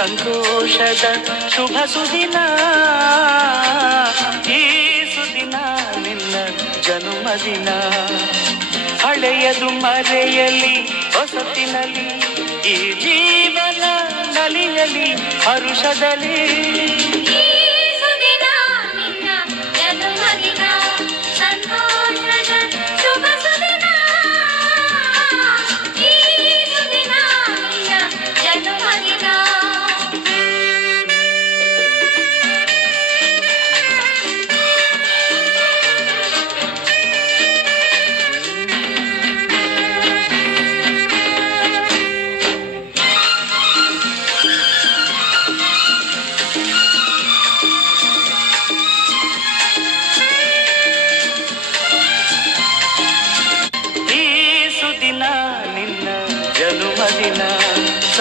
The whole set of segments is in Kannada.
ಸಂತೋಷದ ಶುಭ ಸುದಿನ. ಈ ಸುದಿನ ನಿನ್ನ ಜನ್ಮದಿನ ಹಳೆಯದು ಮರೆಯಲಿ ಹೊಸತಿನಲ್ಲಿ ಈ ಜೀವನ ನಲಿಯಲಿ ಹರುಷದಲ್ಲಿ.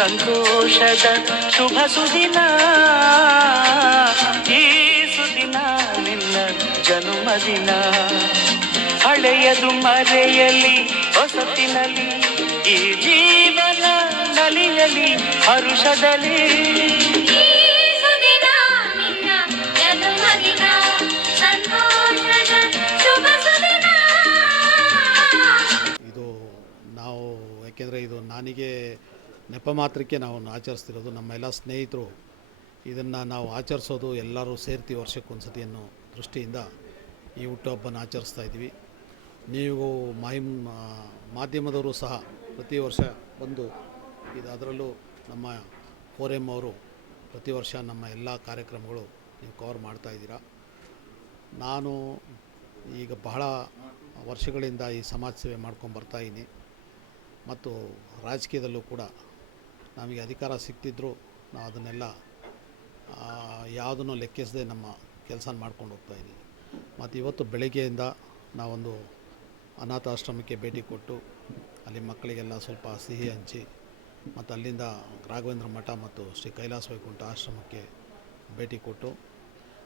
ಸಂತೋಷದ ಶುಭ ಸುದಿನ. ಈ ಸುದಿನ ನಿನ್ನ ಜನ್ಮದಿನ ಹಳೆಯದು ಮರೆಯಲಿ ಹೊಸತಿನಲ್ಲಿ ಈ ಜೀವನ ನಲಿಯಲಿ ಹರುಷದಲ್ಲಿ. ಈ ಸುದಿನ ನಿನ್ನ ಜನ್ಮದಿನ ಸಂತೋಷದ ಶುಭ ಇದು ನಾವು ಯಾಕೆಂದರೆ ಇದು ನನಗೆ ನೆಪ ಮಾತ್ರಕ್ಕೆ ನಾವು ಆಚರಿಸ್ತಿರೋದು ನಮ್ಮ ಎಲ್ಲ ಸ್ನೇಹಿತರು. ಇದನ್ನು ನಾವು ಆಚರಿಸೋದು ಎಲ್ಲರೂ ಸೇರ್ತಿ ವರ್ಷಕ್ಕೊಂದ್ಸತಿ ಅನ್ನೋ ದೃಷ್ಟಿಯಿಂದ ಈ ಹುಟ್ಟುಹಬ್ಬನ ಆಚರಿಸ್ತಾ ಇದ್ದೀವಿ. ನೀವು ಮಾಹಿಮ್ ಮಾಧ್ಯಮದವರು ಸಹ ಪ್ರತಿ ವರ್ಷ ಬಂದು ಇದು ಅದರಲ್ಲೂ ನಮ್ಮ ಫೋರ್ ಎಂ ಅವರು ಪ್ರತಿ ವರ್ಷ ನಮ್ಮ ಎಲ್ಲ ಕಾರ್ಯಕ್ರಮಗಳು ನೀವು ಕವರ್ ಮಾಡ್ತಾ ಇದ್ದೀರಾ. ನಾನು ಈಗ ಬಹಳ ವರ್ಷಗಳಿಂದ ಈ ಸಮಾಜ ಸೇವೆ ಮಾಡ್ಕೊಂಡು ಬರ್ತಾ ಇದ್ದೀನಿ. ಮತ್ತು ರಾಜಕೀಯದಲ್ಲೂ ಕೂಡ ನಮಗೆ ಅಧಿಕಾರ ಸಿಕ್ತಿದ್ರು, ನಾವು ಅದನ್ನೆಲ್ಲ ಯಾವುದನ್ನು ಲೆಕ್ಕಿಸದೆ ನಮ್ಮ ಕೆಲಸ ಮಾಡ್ಕೊಂಡು ಹೋಗ್ತಾ ಇದ್ದೀವಿ. ಮತ್ತು ಇವತ್ತು ಬೆಳಗ್ಗೆಯಿಂದ ನಾವೊಂದು ಅನಾಥಾಶ್ರಮಕ್ಕೆ ಭೇಟಿ ಕೊಟ್ಟು, ಅಲ್ಲಿ ಮಕ್ಕಳಿಗೆಲ್ಲ ಸ್ವಲ್ಪ ಸಿಹಿ ಹಂಚಿ, ಮತ್ತು ಅಲ್ಲಿಂದ ರಾಘವೇಂದ್ರ ಮಠ ಮತ್ತು ಶ್ರೀ ಕೈಲಾಸ ವೈಕುಂಠ ಆಶ್ರಮಕ್ಕೆ ಭೇಟಿ ಕೊಟ್ಟು,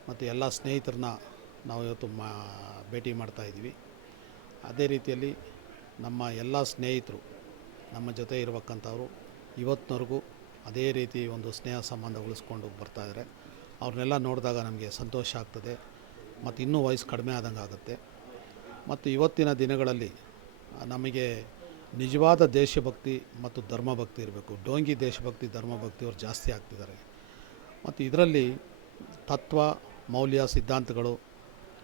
ಮತ್ತು ಎಲ್ಲ ಸ್ನೇಹಿತರನ್ನ ನಾವು ಇವತ್ತು ಮಾ, ಭೇಟಿ ಮಾಡ್ತಾ ಇದ್ದೀವಿ. ಅದೇ ರೀತಿಯಲ್ಲಿ ನಮ್ಮ ಎಲ್ಲ ಸ್ನೇಹಿತರು, ನಮ್ಮ ಜೊತೆ ಇರಬೇಕಂತವರು ಇವತ್ತಿನವರೆಗೂ ಅದೇ ರೀತಿ ಒಂದು ಸ್ನೇಹ ಸಂಬಂಧ ಉಳಿಸ್ಕೊಂಡು ಬರ್ತಾಯಿದ್ದಾರೆ ಅವ್ರನ್ನೆಲ್ಲ ನೋಡಿದಾಗ ನಮಗೆ ಸಂತೋಷ ಆಗ್ತದೆ. ಮತ್ತು ಇನ್ನೂ ವಯಸ್ಸು ಕಡಿಮೆ ಆದಂಗೆ ಆಗುತ್ತೆ. ಮತ್ತು ಇವತ್ತಿನ ದಿನಗಳಲ್ಲಿ ನಮಗೆ ನಿಜವಾದ ದೇಶಭಕ್ತಿ ಮತ್ತು ಧರ್ಮಭಕ್ತಿ ಇರಬೇಕು. ಡೋಂಗಿ ದೇಶಭಕ್ತಿ, ಧರ್ಮಭಕ್ತಿ ಅವ್ರು ಜಾಸ್ತಿ ಆಗ್ತಿದ್ದಾರೆ. ಮತ್ತು ಇದರಲ್ಲಿ ತತ್ವ, ಮೌಲ್ಯ, ಸಿದ್ಧಾಂತಗಳು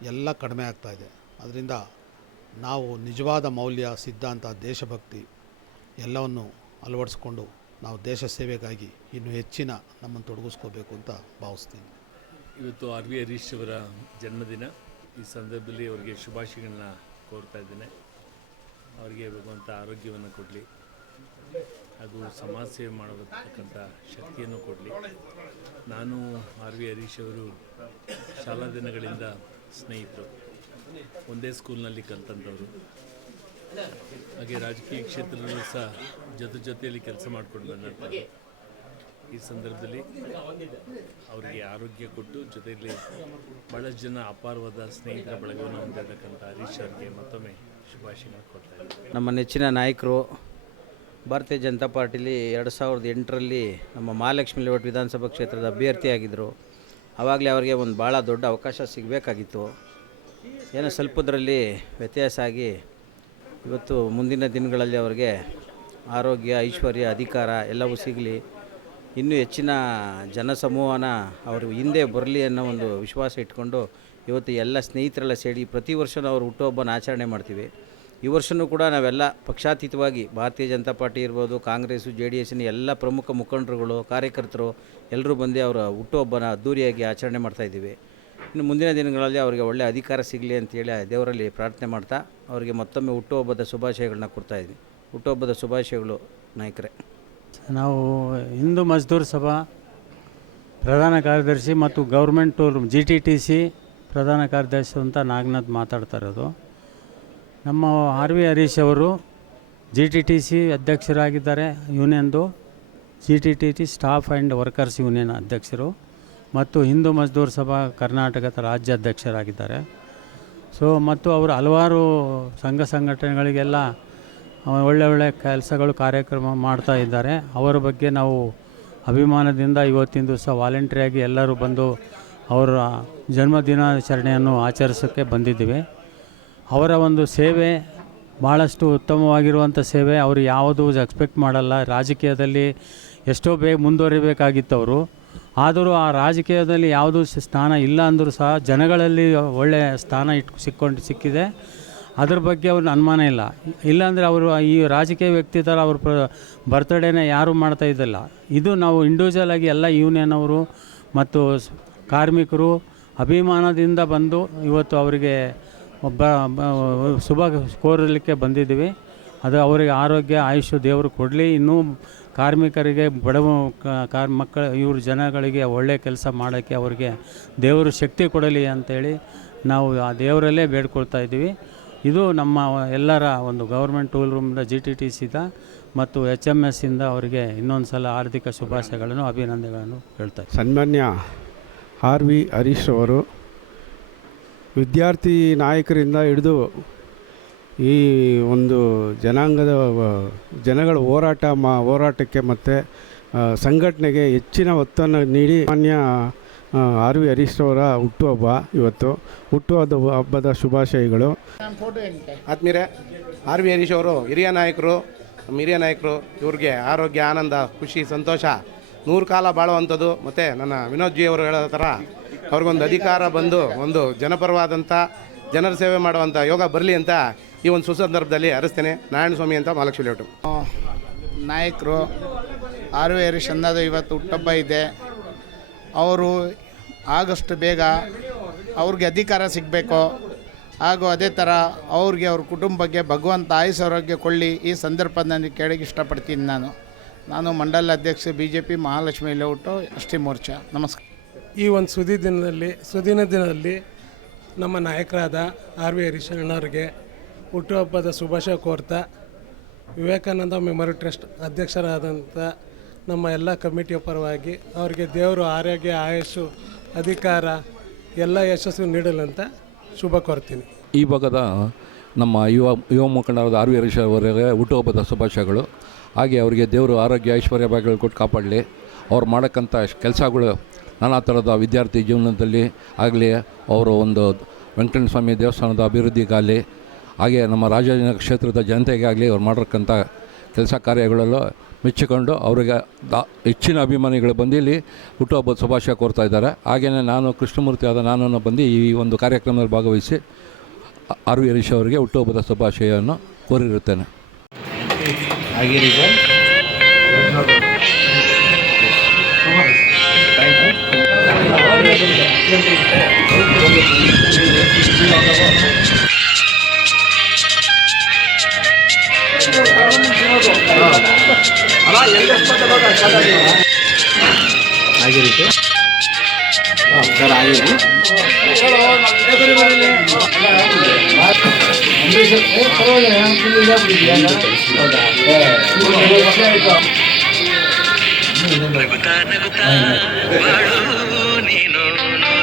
ಎಲ್ಲ ಕಡಿಮೆ ಆಗ್ತಾ ಇದೆ. ಅದರಿಂದ ನಾವು ನಿಜವಾದ ಮೌಲ್ಯ, ಸಿದ್ಧಾಂತ, ದೇಶಭಕ್ತಿ ಎಲ್ಲವನ್ನು ಅಳವಡಿಸ್ಕೊಂಡು ನಾವು ದೇಶ ಸೇವೆಗಾಗಿ ಇನ್ನೂ ಹೆಚ್ಚಿನ ನಮ್ಮನ್ನು ತೊಡಗಿಸ್ಕೋಬೇಕು ಅಂತ ಭಾವಿಸ್ತೀನಿ. ಇವತ್ತು ಆರ್ ವಿ ಹರೀಶ್ ಅವರ ಜನ್ಮದಿನ. ಈ ಸಂದರ್ಭದಲ್ಲಿ ಅವರಿಗೆ ಶುಭಾಶಯಗಳನ್ನ ಕೋರ್ತಾ ಇದ್ದೇನೆ. ಅವರಿಗೆ ಭಗವಂತ ಆರೋಗ್ಯವನ್ನು ಕೊಡಲಿ. ಹಾಗೂ ಸಮಾಜ ಸೇವೆ ಮಾಡತಕ್ಕಂಥ ಶಕ್ತಿಯನ್ನು ಕೊಡಲಿ. ನಾನು ಆರ್ ವಿ ಹರೀಶ್ ಅವರು ಶಾಲಾ ದಿನಗಳಿಂದ ಸ್ನೇಹಿತರು. ಒಂದೇ ಸ್ಕೂಲ್ನಲ್ಲಿ ಕಲ್ತಂಥವ್ರು. ಹಾಗೆ ರಾಜಕೀಯ ಕ್ಷೇತ್ರದಲ್ಲೂ ಸಹ ಜೊತೆ ಜೊತೆಯಲ್ಲಿ ಕೆಲಸ ಮಾಡಿಕೊಂಡು ಬಂದಂತ ಈ ಸಂದರ್ಭದಲ್ಲಿ ಅವರಿಗೆ ಆರೋಗ್ಯ ಕೊಟ್ಟು ಜೊತೆಯಲ್ಲಿ ಭಾಳಷ್ಟು ಜನ ಅಪಾರವಾದ ಸ್ನೇಹಿತರ ಬಳಗವನ್ನು ಹೊಂದಿರತಕ್ಕಂಥ ಹರೀಶ್ ಅವರಿಗೆ ಮತ್ತೊಮ್ಮೆ ಶುಭಾಶಯ ಕೊಡ್ತಾ ಇದ್ದೀನಿ. ನಮ್ಮ ನೆಚ್ಚಿನ ನಾಯಕರು, ಭಾರತೀಯ ಜನತಾ ಪಾರ್ಟಿಲಿ ಎರಡು ಸಾವಿರದ ಎಂಟರಲ್ಲಿ ನಮ್ಮ ಮಹಾಲಕ್ಷ್ಮಿ ಲೇಔಟ್ ವಿಧಾನಸಭಾ ಕ್ಷೇತ್ರದ ಅಭ್ಯರ್ಥಿಯಾಗಿದ್ದರು. ಆವಾಗಲೇ ಅವರಿಗೆ ಒಂದು ಭಾಳ ದೊಡ್ಡ ಅವಕಾಶ ಸಿಗಬೇಕಾಗಿತ್ತು. ಏನೋ ಸ್ವಲ್ಪದರಲ್ಲಿ ವ್ಯತ್ಯಾಸ ಆಗಿ ಇವತ್ತು ಮುಂದಿನ ದಿನಗಳಲ್ಲಿ ಅವರಿಗೆ ಆರೋಗ್ಯ, ಐಶ್ವರ್ಯ, ಅಧಿಕಾರ ಎಲ್ಲವೂ ಸಿಗಲಿ. ಇನ್ನೂ ಹೆಚ್ಚಿನ ಜನಸಮೂಹನ ಅವರು ಹಿಂದೆ ಬರಲಿ ಅನ್ನೋ ಒಂದು ವಿಶ್ವಾಸ ಇಟ್ಕೊಂಡು ಇವತ್ತು ಎಲ್ಲ ಸ್ನೇಹಿತರೆಲ್ಲ ಸೇರಿ ಪ್ರತಿ ವರ್ಷವೂ ಅವರು ಹುಟ್ಟುಹಬ್ಬನ ಆಚರಣೆ ಮಾಡ್ತೀವಿ. ಈ ವರ್ಷವೂ ಕೂಡ ನಾವೆಲ್ಲ ಪಕ್ಷಾತೀತವಾಗಿ ಭಾರತೀಯ ಜನತಾ ಪಾರ್ಟಿ ಇರ್ಬೋದು ಕಾಂಗ್ರೆಸ್ಸು ಜೆ ಡಿ ಎಸ್ಸಿನ ಎಲ್ಲ ಪ್ರಮುಖ ಮುಖಂಡರುಗಳು, ಕಾರ್ಯಕರ್ತರು ಎಲ್ಲರೂ ಬಂದು ಅವರ ಹುಟ್ಟುಹಬ್ಬನ ಅದ್ದೂರಿಯಾಗಿ ಆಚರಣೆ ಮಾಡ್ತಾಯಿದ್ದೀವಿ ಇನ್ನು ಮುಂದಿನ ದಿನಗಳಲ್ಲಿ ಅವರಿಗೆ ಒಳ್ಳೆಯ ಅಧಿಕಾರ ಸಿಗಲಿ ಅಂತೇಳಿ ದೇವರಲ್ಲಿ ಪ್ರಾರ್ಥನೆ ಮಾಡ್ತಾ ಅವರಿಗೆ ಮತ್ತೊಮ್ಮೆ ಹುಟ್ಟುಹಬ್ಬದ ಶುಭಾಶಯಗಳನ್ನ ಕೊಡ್ತಾಯಿದ್ದೀನಿ ಹುಟ್ಟುಹಬ್ಬದ ಶುಭಾಶಯಗಳು ನಾಯಕರೇ. ನಾವು ಹಿಂದೂ ಮಜ್ದೂರ್ ಸಭಾ ಪ್ರಧಾನ ಕಾರ್ಯದರ್ಶಿ ಮತ್ತು government tool G T T C ಪ್ರಧಾನ ಕಾರ್ಯದರ್ಶಿ ಅಂತ ನಾಗನಾಥ್ ಮಾತಾಡ್ತಾ ಇರೋದು. ನಮ್ಮ ಆರ್ ವಿ ಹರೀಶ್ ಅವರು ಜಿ ಟಿ ಟಿ ಸಿ ಅಧ್ಯಕ್ಷರಾಗಿದ್ದಾರೆ. ಯೂನಿಯನ್ದು G T T T staff and workers union ಅಧ್ಯಕ್ಷರು. ಮತ್ತು ಹಿಂದೂ ಮಜ್ದೂರ್ ಸಭಾ ಕರ್ನಾಟಕದ ರಾಜ್ಯಾಧ್ಯಕ್ಷರಾಗಿದ್ದಾರೆ. ಸೊ, ಮತ್ತು ಅವರು ಹಲವಾರು ಸಂಘ ಸಂಘಟನೆಗಳಿಗೆಲ್ಲ ಒಳ್ಳೆ ಒಳ್ಳೆ ಕೆಲಸಗಳು ಕಾರ್ಯಕ್ರಮ ಮಾಡ್ತಾ ಇದ್ದಾರೆ. ಅವರ ಬಗ್ಗೆ ನಾವು ಅಭಿಮಾನದಿಂದ ಇವತ್ತಿನ ದಿವಸ ವಾಲಂಟ್ರಿಯಾಗಿ ಎಲ್ಲರೂ ಬಂದು ಅವರ ಜನ್ಮದಿನಾಚರಣೆಯನ್ನು ಆಚರಿಸೋಕ್ಕೆ ಬಂದಿದ್ದೀವಿ. ಅವರ ಒಂದು ಸೇವೆ ಭಾಳಷ್ಟು ಉತ್ತಮವಾಗಿರುವಂಥ ಸೇವೆ, ಅವರು ಯಾವುದು ಎಕ್ಸ್ಪೆಕ್ಟ್ ಮಾಡಲ್ಲ. ರಾಜಕೀಯದಲ್ಲಿ ಎಷ್ಟೋ ಬೇಗ ಮುಂದುವರಿಬೇಕಾಗಿತ್ತು ಅವರು ಆದರೂ ಆ ರಾಜಕೀಯದಲ್ಲಿ ಯಾವುದೂ ಸ್ಥಾನ ಇಲ್ಲ ಅಂದರೂ ಸಹ ಜನಗಳಲ್ಲಿ ಒಳ್ಳೆಯ ಸ್ಥಾನ ಇಟ್ಟು ಸಿಕ್ಕೊಂಡು ಸಿಕ್ಕಿದೆ. ಅದ್ರ ಬಗ್ಗೆ ಅವ್ರಿಗೆ ಅನುಮಾನ ಇಲ್ಲ. ಇಲ್ಲಾಂದರೆ ಅವರು ಈ ರಾಜಕೀಯ ವ್ಯಕ್ತಿ ಥರ ಅವ್ರ ಪ್ರ ಬರ್ತ್ಡೇನ ಯಾರೂ ಮಾಡ್ತಾ ಇದ್ದಿಲ್ಲ. ಇದು ನಾವು ಇಂಡಿವಿಜುವಲ್ ಆಗಿ ಎಲ್ಲ ಯೂನಿಯನ್ ಅವರು ಮತ್ತು ಕಾರ್ಮಿಕರು ಅಭಿಮಾನದಿಂದ ಬಂದು ಇವತ್ತು ಅವರಿಗೆ ಒಬ್ಬ ಶುಭ ಕೋರಲಿಕ್ಕೆ ಬಂದಿದ್ದೀವಿ. ಅದು ಅವರಿಗೆ ಆರೋಗ್ಯ, ಆಯುಷ್ಯ ದೇವರು ಕೊಡಲಿ. ಇನ್ನೂ ಕಾರ್ಮಿಕರಿಗೆ, ಬಡವ ಕಾರ್, ಮಕ್ಕಳ, ಇವ್ರ ಜನಗಳಿಗೆ ಒಳ್ಳೆಯ ಕೆಲಸ ಮಾಡೋಕ್ಕೆ ಅವರಿಗೆ ದೇವರು ಶಕ್ತಿ ಕೊಡಲಿ ಅಂತೇಳಿ ನಾವು ಆ ದೇವರಲ್ಲೇ ಬೇಡ್ಕೊಳ್ತಾ ಇದ್ದೀವಿ. ಇದು ನಮ್ಮ ಎಲ್ಲರ ಒಂದು ಗೌರ್ಮೆಂಟ್ ಟೂಲ್ ರೂಮಿಂದ ಜಿ ಟಿ ಟಿ ಸಿದ ಮತ್ತು ಎಚ್ ಎಂ ಎಸ್ಸಿಂದ ಅವರಿಗೆ ಇನ್ನೊಂದು ಸಲ ಆರ್ಥಿಕ ಶುಭಾಶಯಗಳನ್ನು, ಅಭಿನಂದನೆಗಳನ್ನು ಹೇಳ್ತಾರೆ ಸನ್ಮಾನ್ಯ ಆರ್ ವಿ ಹರೀಶ್ ಅವರು ವಿದ್ಯಾರ್ಥಿ ನಾಯಕರಿಂದ ಹಿಡಿದು ಈ ಒಂದು ಜನಾಂಗದ, ಜನಗಳ ಹೋರಾಟ ಮಾ, ಹೋರಾಟಕ್ಕೆ ಮತ್ತು ಸಂಘಟನೆಗೆ ಹೆಚ್ಚಿನ ಒತ್ತನ್ನು ನೀಡಿ ಮಾನ್ಯ ಆರ್ ವಿ ಹರೀಶ್ ಅವರ ಹುಟ್ಟುಹಬ್ಬ ಇವತ್ತು. ಹುಟ್ಟುಹಬ್ಬದ ಹಬ್ಬದ ಶುಭಾಶಯಗಳು. ಆತ್ಮೀರೆ ಆರ್ ವಿ ಹರೀಶ್ ಅವರು ಹಿರಿಯ ನಾಯಕರು ಹಿರಿಯ ನಾಯಕರು, ಇವ್ರಿಗೆ ಆರೋಗ್ಯ, ಆನಂದ, ಖುಷಿ, ಸಂತೋಷ, ನೂರು ಕಾಲ ಬಾಳುವಂಥದ್ದು. ಮತ್ತು ನನ್ನ ವಿನೋದ್ ಜಿ ಅವರು ಹೇಳೋ ಥರ ಅವ್ರಿಗೊಂದು ಅಧಿಕಾರ ಬಂದು, ಒಂದು ಜನಪರವಾದಂಥ ಜನರ ಸೇವೆ ಮಾಡುವಂಥ ಯೋಗ ಬರಲಿ ಅಂತ ಈ ಒಂದು ಸುಸಂದರ್ಭದಲ್ಲಿ ಹರಿಸ್ತೇನೆ ನಾರಾಯಣ ಸ್ವಾಮಿ ಅಂತ ಮಹಾಲಕ್ಷ್ಮಿ ಲೇಔಟು ನಾಯಕರು ಆರ್ ವಿ ಹರೀಶ್ ಅನ್ನೋದು ಇವತ್ತು ಹುಟ್ಟಬ್ಬ ಇದೆ. ಅವರು ಆಗಷ್ಟು ಬೇಗ ಅವ್ರಿಗೆ ಅಧಿಕಾರ ಸಿಗಬೇಕು. ಹಾಗೂ ಅದೇ ಥರ ಅವ್ರಿಗೆ ಅವ್ರ ಕುಟುಂಬಕ್ಕೆ ಭಗವಂತ ಆಯುಸ್ ಆರೋಗ್ಯ ಕೊಳ್ಳಿ ಈ ಸಂದರ್ಭದಲ್ಲಿ ಕೇಳಕ್ಕೆ ಇಷ್ಟಪಡ್ತೀನಿ ನಾನು. ನಾನು ಮಂಡಲ ಅಧ್ಯಕ್ಷ B J P Mahalakshmi layout ಅಷ್ಟೇ ಮೋರ್ಚಾ. ನಮಸ್ಕಾರ. ಈ ಒಂದು ಸುದಿ ದಿನದಲ್ಲಿ ಸುದಿನ ದಿನದಲ್ಲಿ ನಮ್ಮ ನಾಯಕರಾದ ಆರ್ ವಿ ಹರೀಶಣ್ಣವ್ರಿಗೆ ಹುಟ್ಟುಹಬ್ಬದ ಶುಭಾಶಯ ಕೋರ್ತಾ. ವಿವೇಕಾನಂದ ಮೆಮೊರಿ ಟ್ರಸ್ಟ್ ಅಧ್ಯಕ್ಷರಾದಂಥ ನಮ್ಮ ಎಲ್ಲ ಕಮಿಟಿಯ ಪರವಾಗಿ ಅವರಿಗೆ ದೇವರು ಆರೋಗ್ಯ ಆಯಸ್ಸು ಅಧಿಕಾರ, ಎಲ್ಲ ಯಶಸ್ಸು ನೀಡಲಂತ ಶುಭ ಕೋರ್ತೀನಿ. ಈ ಭಾಗದ ನಮ್ಮ ಯುವ ಯುವ ಮುಖಂಡರಾದ ಆರ್ ವಿ ಅವರಿಗೆ ಹುಟ್ಟುಹಬ್ಬದ ಶುಭಾಶಯಗಳು. ಹಾಗೆ ಅವರಿಗೆ ದೇವರು ಆರೋಗ್ಯ, ಐಶ್ವರ್ಯ ಭಾಗ್ಯಗಳು ಕೊಟ್ಟು ಕಾಪಾಡಲಿ. ಅವ್ರು ಮಾಡೋಕ್ಕಂಥ ಕೆಲಸಗಳು ನಾನಾ ಥರದ ವಿದ್ಯಾರ್ಥಿ ಜೀವನದಲ್ಲಿ ಆಗಲಿ. ಅವರು ಒಂದು ವೆಂಕಟೇಶ್ವರ ಸ್ವಾಮಿ ದೇವಸ್ಥಾನದ ಅಭಿವೃದ್ಧಿಗಾಗಲಿ ಹಾಗೆ ನಮ್ಮ ರಾಜಾಜಿನ ಕ್ಷೇತ್ರದ ಜನತೆಗಾಗಲಿ ಅವ್ರು ಮಾಡಿರ್ತಕ್ಕಂಥ ಕೆಲಸ ಕಾರ್ಯಗಳಲ್ಲೂ ಮೆಚ್ಚಿಕೊಂಡು ಅವರಿಗೆ ದಾ ಹೆಚ್ಚಿನ ಅಭಿಮಾನಿಗಳು ಬಂದು ಇಲ್ಲಿ ಹುಟ್ಟುಹಬ್ಬದ ಶುಭಾಶಯ ಕೋರ್ತಾ ಇದ್ದಾರೆ. ಹಾಗೆಯೇ ನಾನು ಕೃಷ್ಣಮೂರ್ತಿ ಆದ ನಾನನ್ನು ಬಂದು ಈ ಒಂದು ಕಾರ್ಯಕ್ರಮದಲ್ಲಿ ಭಾಗವಹಿಸಿ ಆರ್ ವಿ ಹರೀಶ್ ಅವರಿಗೆ ಹುಟ್ಟುಹಬ್ಬದ ಶುಭಾಶಯವನ್ನು ಕೋರಿರುತ್ತೇನೆ. Thank ನಗುತ್ತಾ ಬಾಳು ನೀನು ನೂರು ವರ್ಷ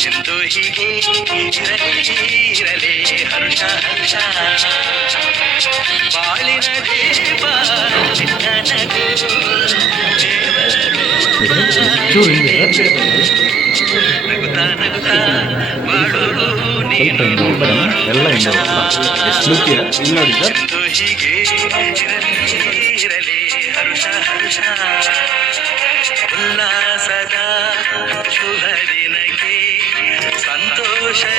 ಎಂದು ಹೀಗೆ ಇರಲಿ ಇರಲಿ ಹರ್ಷ ಹರ್ಷ ಬಾಳಿನ ದೀಪ ನಿನ್ನ ನಗು ದೇವರು ನಗುತ್ತಾ ನಗುತ್ತಾ ಬಾಳು ನೀನು ನೂರು ವರ್ಷ ಎಂದು ಹೀಗೆ ಇರಲಿ ಇರಲಿ ಹರುಷ ಹರುಷ ಉಲ್ಲಾಸದ ಶುಭ ದಿನಕ್ಕೆ ಸಂತೋಷವೇ